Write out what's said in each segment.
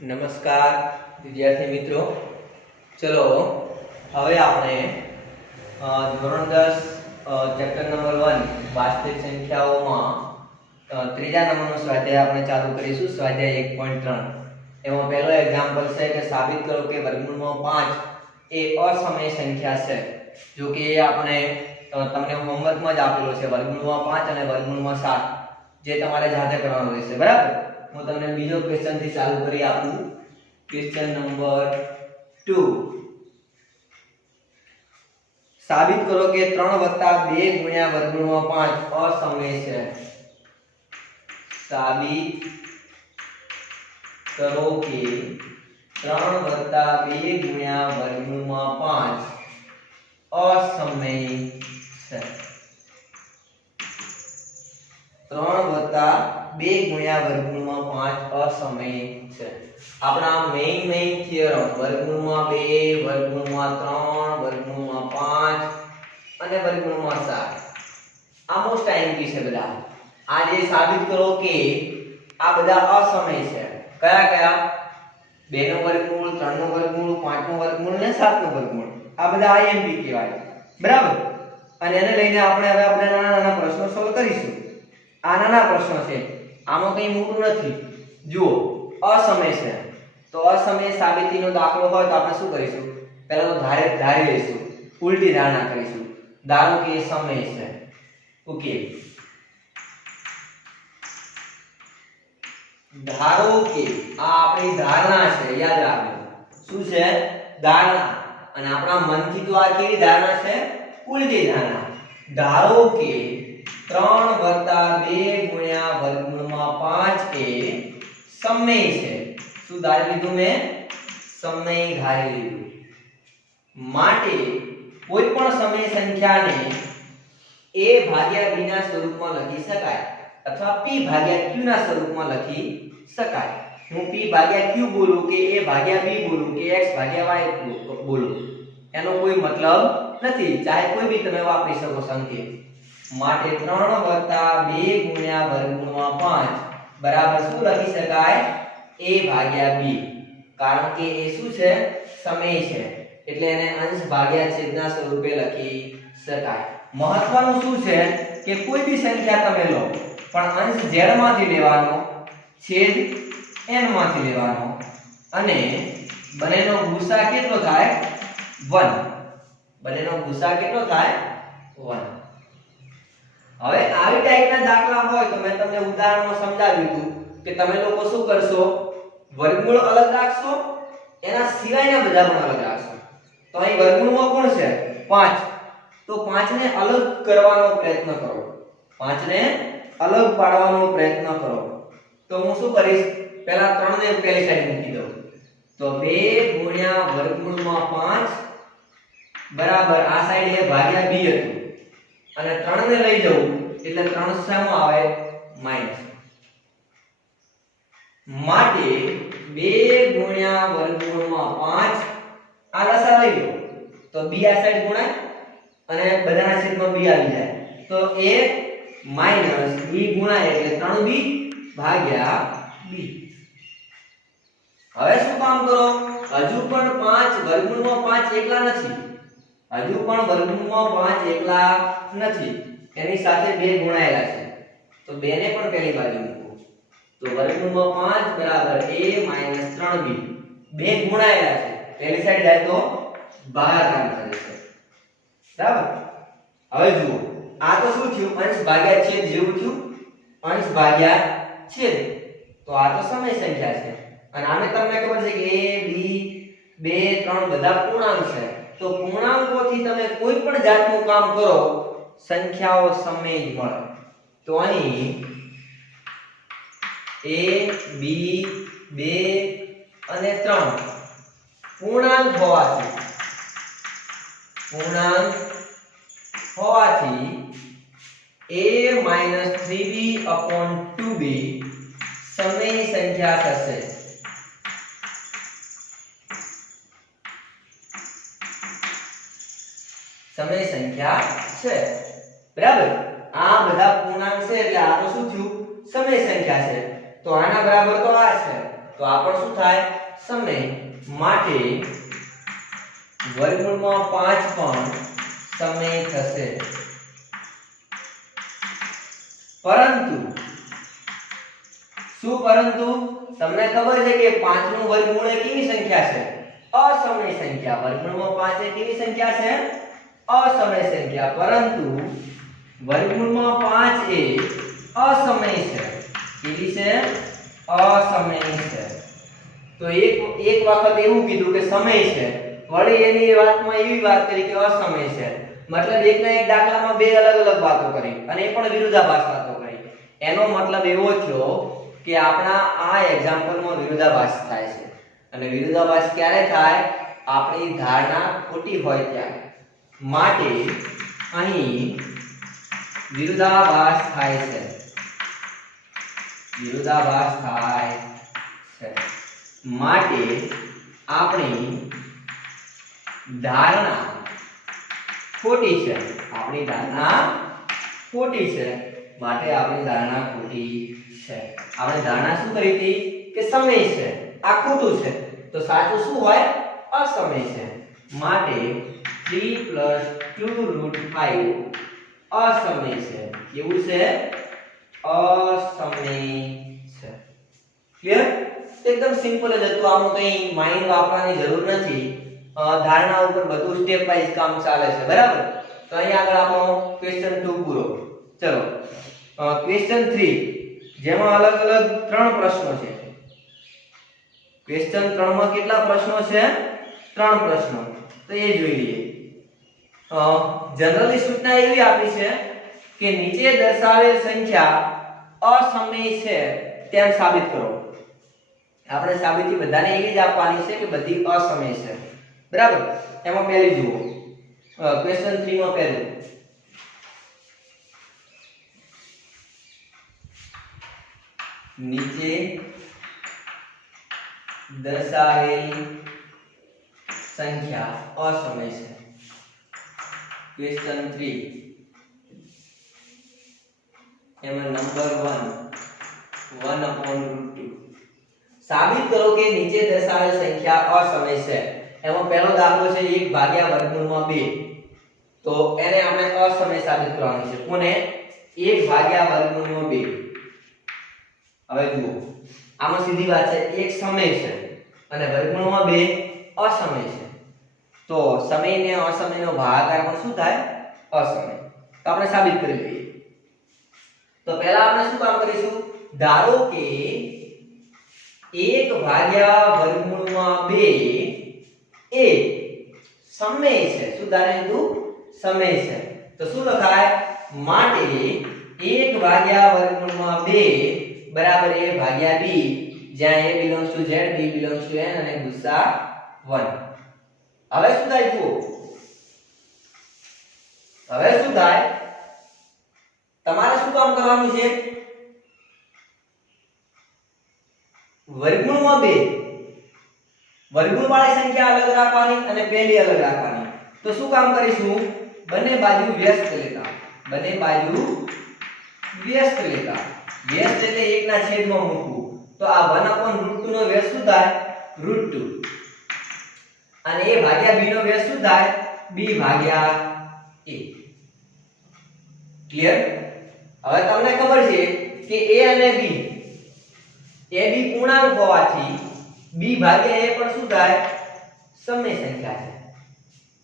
નમસ્કાર વિદ્યાર્થી મિત્રો, ચલો હવે આપણે ધોરણ 10 ચેપ્ટર નંબર 1 વાસ્તવિક સંખ્યાઓમાં ત્રીજા નંબરનો સ્વાધ્યાય આપણે ચાલુ કરીશું. સ્વાધ્યાય 1.3 એમાં પહેલો એક્ઝામ્પલ છે કે સાબિત કરો કે વર્ગમૂળમાં 5 એ અસમય સંખ્યા છે. જો કે એ આપણે તમને હોમવર્કમાં જ આપેલો છે, વર્ગમૂળમાં 5 અને વર્ગમૂળમાં 7 જે તમારે જાતે કરવાનું રહેશે. બરાબર, હું તમને બીજો ક્વેશ્ચન થી ચાલુ કરી આપું. ક્વેશ્ચન નંબર 2, સાબિત કરો કે 3 + 2 ગુણ્યા વર્ગમૂળમાં 5 અસમય છે. સાબિત કરો કે 3 + 2 ગુણ્યા વર્ગમૂળમાં 5 અસમય છે. 3 + 2 ગુણ્યા વર્ગમૂળમાં 5 અસમય છે. આપણા મેઈન થિયરમ વર્ગમૂળમાં 2 વર્ગમૂળમાં 3 વર્ગમૂળમાં 5 અને વર્ગમૂળમાં 7 આ મોસ્ટ આઈએમપી છે બધા. આ જે સાબિત કરો કે આ બધા અસમય છે. કયા કયા? 2 નો વર્ગમૂળ, 3 નો વર્ગમૂળ, 5 નો વર્ગમૂળ અને 7 નો વર્ગમૂળ. આ બધા આઈએમપી કહેવાય. બરાબર, અને એને લઈને આપણે હવે નાના પ્રશ્નો સોલ્વ કરીશું. આ નાના પ્રશ્નો છે, આમાં કંઈ મોટું નથી. જુઓ, અસમય છે તો અસમય સાબિતીનો દાખલો હોય તો આપણે શું કરીશું? પહેલા તો ધારી લઈશું, ઉલટી ધારણા કરીશું. ધારો કે સમય છે. ઓકે, ધારો કે આ આપણી ધારણા છે. યાદ રાખો, શું છે? ધારણા. અને આપણા મનથી તો આ કેવી ધારણા છે? ઉલટી ધારણા. ધારો કે 3 + 2 ગુણ્યા વર્ગમૂળમાં 5 એ સમય છે. શું ધારી લીધું મેં? સમય ધારી લીધું. માટે કોઈ પણ સમય સંખ્યાને a/b ના સ્વરૂપમાં લખી શકાય અથવા p/q ના સ્વરૂપમાં લખી શકાય. હું p/q બોલું કે a/b બોલું કે x/y બોલું એનો કોઈ મતલબ નથી. ચાહે કોઈ બી તમે વાપરી શકો સંકેત. માટે 3 + 2 ગુણ્યા વર્ગમૂળમાં 5 બરાબર શું લખી શકાય? a/b. કારણ કે એ શું છે? સમય છે, એટલે એને અંશ ભાગ્યા છેદના સ્વરૂપે લખી શકાય. મહત્વનું શું છે કે કોઈ બી સંખ્યા તમે લો પણ અંશ z માંથી લેવાનો, છેદ n માંથી લેવાનો અને બંનેનો ગુસા કેટલો થાય? 1. બંનેનો ગુસા કેટલો થાય? 1. હવે આવી ટાઈપના દાખલા હોય તો મેં તમને ઉદાહરણમાં સમજાવ્યું હતું કે તમે લોકો શું કરશો? વર્ગમૂળ અલગ રાખશો, એના સિવાયના બધા પણ અલગ રાખશો. તો અહીં વર્ગમૂળમાં કોણ છે? 5. તો 5 ને અલગ કરવાનો પ્રયત્ન કરો, 5 ને અલગ પાડવાનો પ્રયત્ન કરો. તો હું શું કરીશ? પહેલા 3 ને પહેલી સાઈડ મૂકી દઉં. તો 2 ગુણ્યા વર્ગમૂળમાં 5 બરાબર આ સાઈડ એ ભાગ્યા b હતું અને 3 ને લઈ જવું એટલે 3 સામો આવે? માઈનસ. માટે 2 ગુણ્યા વર્ગમૂળમાં 5 આ લસા લઈ લો તો b આ સાઈડ ગુણાય અને બધાના છેદમાં b આવી જાય તો a માઈનસ b ગુણાય એટલે 3b ભાગ્યા b. હવે શું કામ કરો? હજુ પણ 5 વર્ગમૂળમાં 5 એકલા નથી. હજુ પણ વર્ગમૂળમાં 5 એકલા નથી, એની સાથે 2 ગુણાયેલા છે. તો 2 ને પણ પહેલી બાજુ મૂકો. તો વર્ગમૂળમાં 5 બરાબર a - 3b. 2 ગુણાયેલા છે, પહેલી સાઈડ જાય તો બહાર કામ કરે છે. બરાબર. હવે જુઓ, આ તો શું થયું? અંશ ભાગ્યા છેદ જેવું થયું. અંશ ભાગ્યા છેદ. તો આ તો સમય સંખ્યા છે અને આને તમને ખબર છે કે a b 2 3 બધા પૂર્ણાંક છે. તો પૂર્ણાંકોથી તમે કોઈ પણ જાતનું કામ કરો સંખ્યાઓ સમય જ મળે. તો અહીં a b 2 અને 3 પૂર્ણાંક હોવાથી a - 3b/2b સમય સંખ્યા થશે. સમય સંખ્યા છે. બરાબર, આ બધા પૂર્ણાંક છે એટલે આ તો શું થયું? સમય સંખ્યા છે. તો આના બરાબર તો આ છે તો આ પણ શું થાય સમય માટે વર્ગમૂળમાં 5 પણ સમય થશે પરંતુ તમને ખબર છે કે 5 નું વર્ગમૂળ એ કેવી સંખ્યા છે અસમય સંખ્યા વર્ગમૂળમાં 5 એ કેવી સંખ્યા છે અસમય સંખ્યા પરંતુ વર્ગમૂળમાં 5 એ અસમય છે કેવી છે અસમય છે તો એક વખત એવું કીધું કે સમય છે વળી એની વાતમાં એવી વાત કરી કે અસમય છે મતલબ એકના એક દાખલામાં બે અલગ અલગ વાતો કરી અને એ પણ વિરુદ્ધાભાસ વાતો કરી એનો મતલબ એવો થયો કે આપણા આ એક્ઝામ્પલમાં વિરુદ્ધાભાસ થાય છે અને વિરુદ્ધાભાસ ક્યારે થાય આપણી ધારણા ખોટી હોય ત્યારે માટે અહીં વિરુદ્ધાભાસ થાય છે માટે આપણી ધારણા ખોટી છે માટે આપણી ધારણા ખોટી છે આપણે ધારણા શું કરી હતી કે સમય છે આ ખોટું છે તો સાચું શું હોય અસમય છે માટે 3 + 2√5 અસમય છે કેવું છે અસમય છે ક્લિયર એકદમ સિમ્પલ જ હતું આમાં કઈ માઇન્ડ વાપરવાની જરૂર નથી ધારણા ઉપર બધું સ્ટેપ વાઇઝ કામ ચાલે છે બરાબર તો અહીં આગળ આપણો ક્વેશ્ચન 2 પૂરો ચલો ક્વેશ્ચન 3 જેમાં અલગ અલગ 3 પ્રશ્નો છે ક્વેશ્ચન 3 માં કેટલા પ્રશ્નો છે 3 પ્રશ્નો તો એ જોઈ લઈએ જનરલી સૂચના એવી આપી છે કે નીચે દર્શાવેલ સંખ્યા અસમય છે તેમ સાબિત કરો આપણે સાબિતી બધાને એવી જ આપવાની છે કે બધી અસમય છે બરાબર એમાં પહેલી જુઓ ક્વેશ્ચન 3 માં પહેલું નીચે દર્શાવેલ સંખ્યા અસમય છે ક્વેશ્ચન 3 એમાં નંબર 1/√2 સાબિત કરો કે નીચે દર્શાવેલ સંખ્યા અસમય છે એમાં પહેલો દાખલો છે 1/√2 તો એને આપણે અસમય સાબિત કરવાની છે કોને 1/√2 હવે જુઓ આમાં સીધી વાત છે એક સમય છે અને વર્ગમૂળમાં 2 અસમય છે તો સમય ને અસમયનો ભાગાકાર પણ શું થાય અસમય તો આપણે સાબિત કરી લઈએ તો પહેલા આપણે શું કામ કરીશું ધારો કે 1/√2 એ સમય છે શું ધારી લીધું સમય છે તો શું લખાય માટે 1/√2 બરાબર a/b જ્યાં a belongs to z b belongs to n અને ગુસા 1 હવે શું થાય જુઓ હવે શું થાય તમારે શું કામ કરવાનું છે વર્ગમૂળમાં 2 વર્ગમૂળ વાળી સંખ્યા અલગ રાખવાની અને પહેલી અલગ રાખવાની તો શું કામ કરીશું બંને બાજુ વ્યસ્ત લેતા વ્યસ્ત એટલે 1 ના છેદમાં મૂકવું તો આ 1/√2 નો વ્યસ્ત શું થાય √2 અને a ભાગ્યા b નો વ્યસ્ત શું થાય b/a ક્લિયર હવે તમને ખબર છે કે a અને b પૂર્ણાંક હોવાથી b/a પણ શું થાય સમય સંખ્યા છે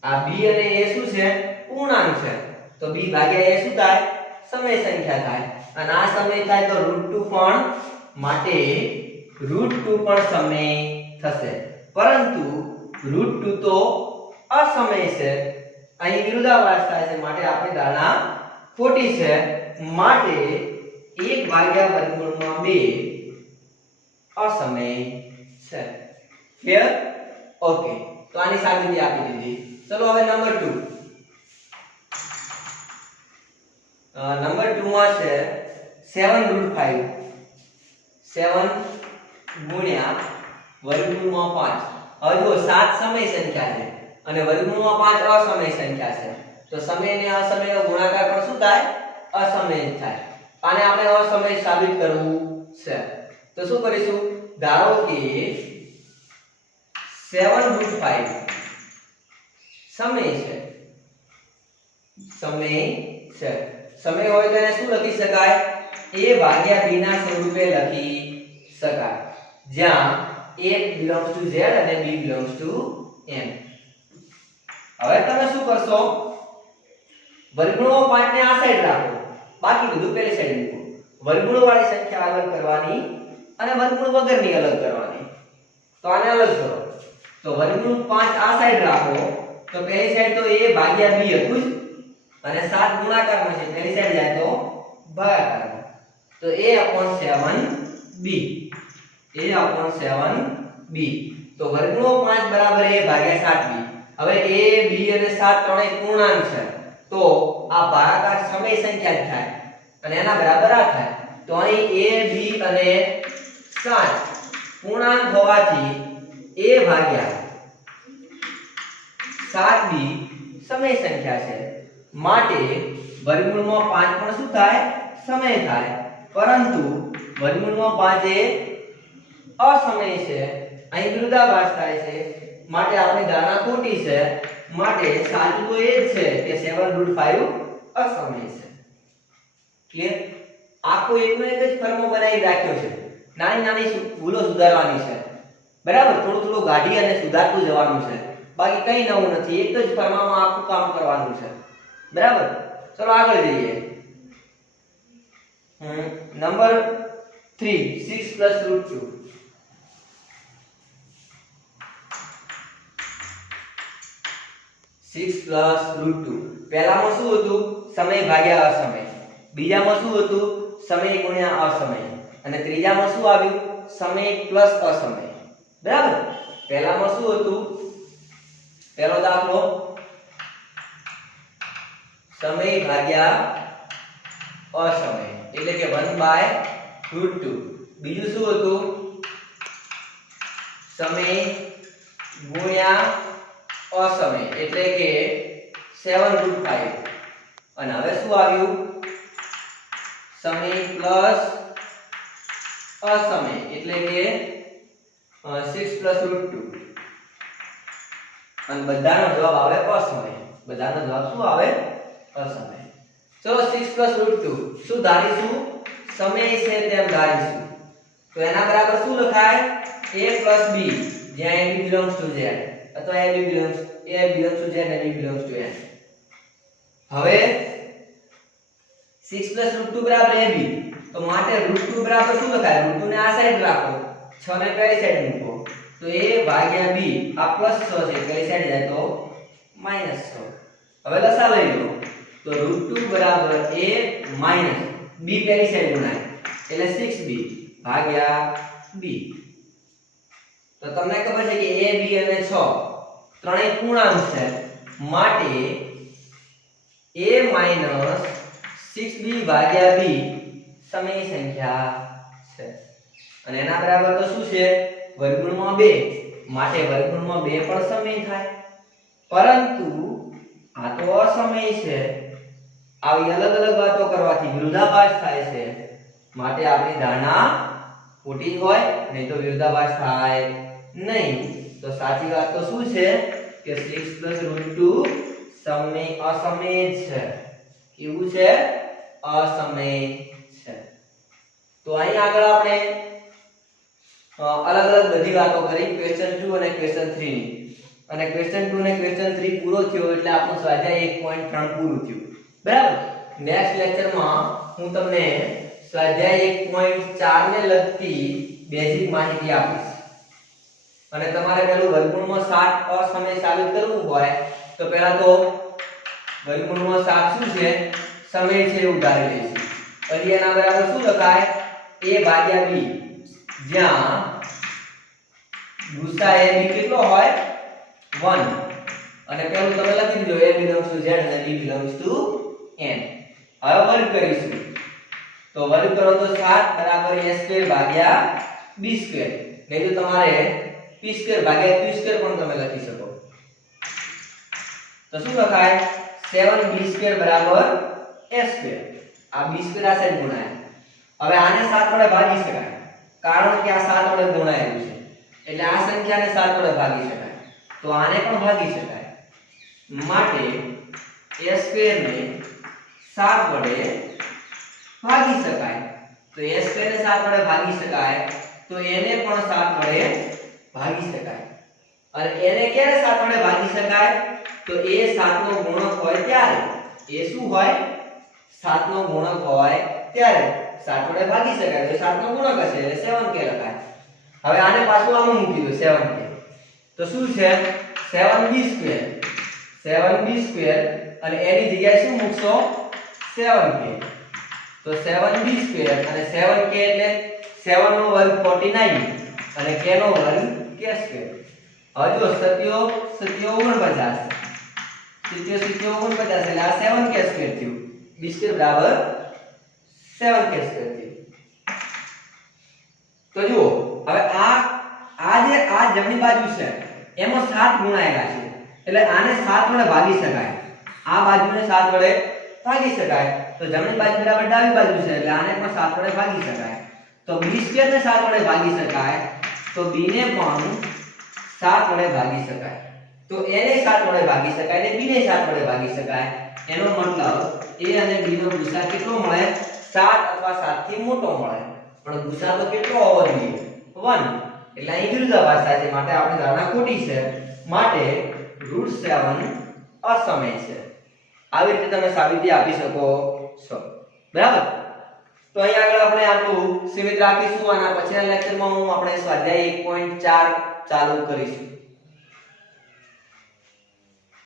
આ b અને a શું છે પૂર્ણાંક છે તો b/a શું થાય સમય સંખ્યા થાય અને આ સમય થાય તો √2 પણ માટે √2 પણ સમય થશે પરંતુ √2 તો અસમય છે અહીં વિરુદ્ધાભાસ થાય છે માટે આપણી ધારણા ખોટી છે માટે 1/√2 અસમય છે ક્લિયર ઓકે તો આની સાબિતી આપી દીધી ચલો હવે નંબર 2 નંબર 2 માં છે 7√5 7 ગુણ્યા વર્ગમૂળમાં 5 હવે જો 7 સમય સંખ્યા છે અને વર્ગમૂળમાં 5 અસમય સંખ્યા છે તો સમય અને અસમયનો ગુણાકાર પણ શું થાય અસમય થાય આને આપણે અસમય સાબિત કરવું છે તો શું કરીશું ધારો કે 7√5 સમય છે, સમય હોય તો એને શું લખી શકાય? a ભાગ્યા b ના સ્વરૂપે લખી શકાય, જ્યાં a belongs to z અને b belongs to m. હવે તમે શું કરશો? વર્ગમૂળો 5 ને આ સાઈડ રાખો, બાકી બધું પેલી સાઈડ મૂકો. વર્ગમૂળ વાળી સંખ્યા અલગ કરવાની અને વર્ગમૂળ વગરની અલગ કરવાની. તો આને અલગ કરો. તો વર્ગમૂળ 5 આ સાઈડ રાખો, તો પેલી સાઈડ તો a ભાગ્યા b હતું જ, અને 7 ગુણાકારમાં છે, પેલી સાઈડ જાય તો ભાગાકારમાં. તો a/7b, a/7b. તો વર્ગમૂળ 5 બરાબર a ભાગ્યા 7b. હવે a b અને 7 ત્રણેય પૂર્ણાંક છે, તો આ ભાગાકાર સમય સંખ્યા જ થાય અને એના બરાબર આ થાય. તો અહીં a b અને 7 પૂર્ણાંક હોવાથી a ભાગ્યા 7b સમય સંખ્યા છે, માટે વર્ગમૂળમાં 5 પણ શું થાય? સમય થાય. પરંતુ વર્ગમૂળમાં 5 એ અસમય છે, અહીં વિરોધાભાસ થાય છે, માટે આપણી ધારણા ખોટી છે. માટે સાચું તો એ જ છે કે 7√5 અસમય છે. ક્લિયર? આખો એકનો એક જ ફર્મો બનાવી રાખ્યો છે. નાની નાની ભૂલો સુધારવાની છે, બરાબર? થોડું થોડું ગાઢી અને સુધારતું જવાનું છે, બાકી કઈ નવું નથી. એક જ ફર્મામાં આખું કામ કરવાનું છે, બરાબર? ચલો આગળ જઈએ. નંબર 3, 6 + √2. 6 + √2. પહેલામાં શું હતું? સમય ભાગ્યા અસમય. બીજામાં શું હતું? સમય ગુણ્યા અસમય. અને ત્રીજામાં શું આવ્યું? સમય પ્લસ અસમય. બરાબર? પહેલામાં શું હતું? પહેલો દાખલો સમય ભાગ્યા અસમય, એટલે કે 1/√2. બીજું શું હતું? સમય ગુણ્યા અસમય, એટલે કે 7√5. અને હવે શું આવ્યું? સમય પ્લસ અસમય, એટલે કે 6 + √2. અને બધાનો જવાબ આવે અસમય. બધાનો જવાબ શું આવે? અસમય. ચલો 6 + √2 શું ધારીશું? સમય છે તેમ ધારીશું. તો એના બરાબર શું લખાય? a + b, જ્યાં a b belongs to z, અથવા a belongs to z અને b belongs to n. હવે 6 + √2 બરાબર ab, તો માટે √2 બરાબર શું લખાય? √2 ને આ સાઈડ રાખો, 6 ને પેલી સાઈડ મૂકો. તો a ભાગ્યા b, આ +6 છે, પેલી સાઈડ જાય તો -6. હવે લસા લઈ લો. તો √2 બરાબર a માઈનસ b પેલી સાઈડ ગુણાય, એટલે 6b ભાગ્યા b. તો તમને ખબર છે કે a b અને 6 ત્રણેય પૂર્ણાંક છે, માટે a - 6b ભાગ્યા b સમય સંખ્યા છે. અને એના બરાબર તો શું છે? વર્ગમૂળમાં 2, માટે વર્ગમૂળમાં 2 પણ સમય થાય. પરંતુ આ તો અસમય છે. આવી અલગ અલગ વાતો કરવાથી વિરોધાભાસ થાય છે, માટે આપણી ધારણા ખોટી હોય, નહીં તો વિરોધાભાસ થાય નહીં. તો સાચી વાત તો શું છે કે 6 + √2 અસમય છે. કેવું છે? અસમય છે. તો અહીં આગળ આપણે અલગ અલગ બધી વાતો કરી, ક્વેશ્ચન 2 અને ક્વેશ્ચન 3 ની. અને ક્વેશ્ચન 2 અને ક્વેશ્ચન 3 પૂરો થયો એટલે આપણું સ્વાધ્યાય 1.3 પૂરું થયું. બરાબર? નેક્સ્ટ લેક્ચરમાં હું તમને સ્વાધ્યાય 1.4 ને લગતી બેઝિક માહિતી આપીશ. અને તમારે પેલું વર્ગમૂળમાં 7 અસમય સાબિત કરવું હોય તો પહેલા તો વર્ગમૂળમાં 7 શું છે? સમય છે એવું ધારી લઈશું. પછી એના બરાબર શું લખાય? a ભાગ્યા b, જ્યાં ગુસા a b કેટલો હોય? 1. અને પેલું તમે લખી દીધો a belongs to z અને b belongs to n. હવે વર્ગ કરીશું. તો વર્ગ કરો તો 7 બરાબર a² ભાગ્યા b². નહીં તો તમારે p² ભાગ્યા q² પણ તમે લખી શકો. તો શું લખાય? 7b² બરાબર a². આ b² આ સાઈડ ગુણાય. હવે આને 7 વડે ભાગી શકાય. કારણ કે આ 7 વડે ગુણાયેલું છે એટલે આ સંખ્યાને 7 વડે ભાગી શકાય તો આને પણ ભાગી શકાય માટે a² ને 7 વડે ભાગી શકાય તો a² ને 7 વડે ભાગી શકાય તો એને પણ 7 વડે ભાગી શકાય અને એને ક્યારે 7 વડે ભાગી શકાય તો એ 7 નો ગુણક હોય ત્યારે એ શું હોય 7 નો ગુણક હોય ત્યારે 7 વડે ભાગી શકાય તો 7 નો ગુણક હશે એટલે 7k લખાય હવે આને પાછું આમાં મૂકી દો 7k તો શું છે 7b² અને એની જગ્યાએ શું મૂકશો 7k તો 7b² અને 7k એટલે 7 નો વર્ગ 49 અને k નો વર્ગ k². હવે જો 7 49 એટલે આ 7k² થયું b² બરાબર 7k² થયું. તો જુઓ હવે આ જમણી બાજુ છે એમાં 7 ગુણાયેલા છે એટલે આને 7 વડે ભાગી શકાય આ બાજુને 7 વડે ભાગી શકાય તો જમણી બાજુ બરાબર ડાબી બાજુ છે એટલે આને પણ 7 વડે ભાગી શકાય તો b² ને 7 વડે ભાગી શકાય તો b ને પણ 7 વડે ભાગી શકાય તો એને 7 વડે ભાગી શકાય ને b ને 7 વડે ભાગી શકાય એનો મતલબ a અને b નો ગુસા કેટલો મળે 7 અથવા 7 થી મોટો મળે પણ ગુસા તો કેટલો હોવો જોઈએ 1 એટલે અહીં વિરુદ્ધાભાસ છે માટે આપણી ધારણા ખોટી છે માટે √7 અસમય છે આવી રીતે તમે સાબિતી આપી શકો છો બરાબર. તો અહીં આગળ આપણે આટલું સીમિત રાખીશું અને પછીના લેક્ચરમાં હું આપણે સ્વાધ્યાય 1.4 ચાલુ કરીશું.